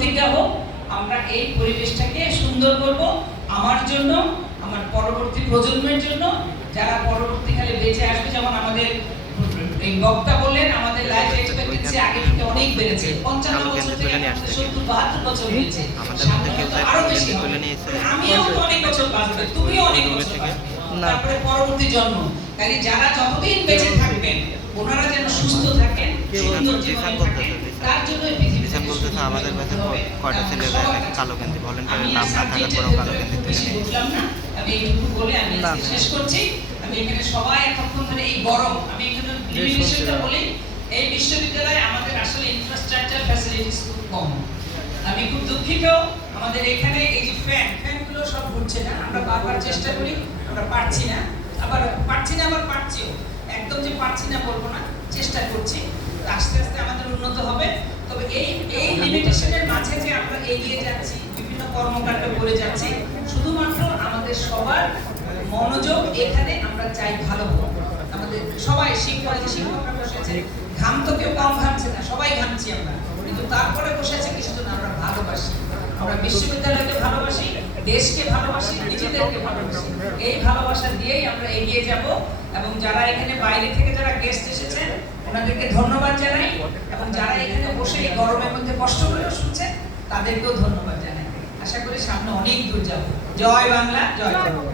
প্রতিজ্ঞা হোক আমরা এই পরিবেশটাকে সুন্দর করব, আমার জন্য, আমার পরবর্তী প্রজন্মের জন্য, যারা পরবর্তীকালে বেঁচে আসবে। যেমন আমাদের এই বক্তা বললেন আমাদের লাইফ এক্সপেক্টেন্সি আগে থেকে অনেক বেড়েছে, 55 বছর থেকে 70-72 বছর হয়েছে, আরো বেশি হবে। আমিও তো অনেক বছর বাঁচবে, তুমিও অনেক বছর বাঁচবে, তারপরে পরবর্তী জন্ম। তাই যারা যতদিন বেঁচে থাকবেন ওনারা যেন সুস্থ থাকেন, সুন্দর জীবনে থাকেন, তার জন্য আমাদের কাছে কয়টা ছেলে কালো গেঞ্জি ভলেন্টিয়ারের নাম না থাকার পরেও কালো গেঞ্জি তুলে নিয়ে বুঝলাম না। আমি এইটুকু বলে আমি শেষ করছি। আমি এখানে সবাই এতক্ষণ ধরে এই গরম, আমি এখানে বিষয়টা বলি, এই বিশ্ববিদ্যালয়ে আমাদের আসলে ইনফ্রাস্ট্রাকচার ফ্যাসিলিটিস খুব কম। আমি খুব দুঃখিত, আমাদের এখানে এই যে ফ্যানগুলো সব ঘুরছে না, আমরা বারবার চেষ্টা করি, আমরা পারছি না, আবার পারছিও, একদম যে পারছি না বলবো না, চেষ্টা করছি, আস্তে আস্তে আমাদের উন্নত হবে। তবে এই লিমিটেশনের মাঝে যে আমরা এগিয়ে যাচ্ছি, বিভিন্ন কর্মকাণ্ড করে যাচ্ছি, শুধুমাত্র আমাদের সবার মনোযোগ এখানে, আমরা চাই ভালো হোক। আমাদের সবাই শিক্ষকরা বসেছে, ঘাম তো কেউ কম ঘামছে না, সবাই ঘামছি আমরা, কিন্তু তারপরে বসেছে কিছু জন্য আমরা ভালোবাসি, আমরা বিশ্ববিদ্যালয়কে ভালোবাসি, দেশকে ভালোবাসি, নিজেদেরকে ভালোবাসি। এই ভালোবাসা দিয়েই আমরা এগিয়ে যাব। এবং যারা এখানে বাইরে থেকে যারা গেস্ট এসেছেন ওনাদেরকে ধন্যবাদ জানাই, এবং যারা এখানে বসে এই গরমের মধ্যে কষ্ট করে শুনছেন তাদেরকেও ধন্যবাদ জানাই। আশা করি সামনে অনেক দূর যাব। জয় বাংলা, জয় বাংলা।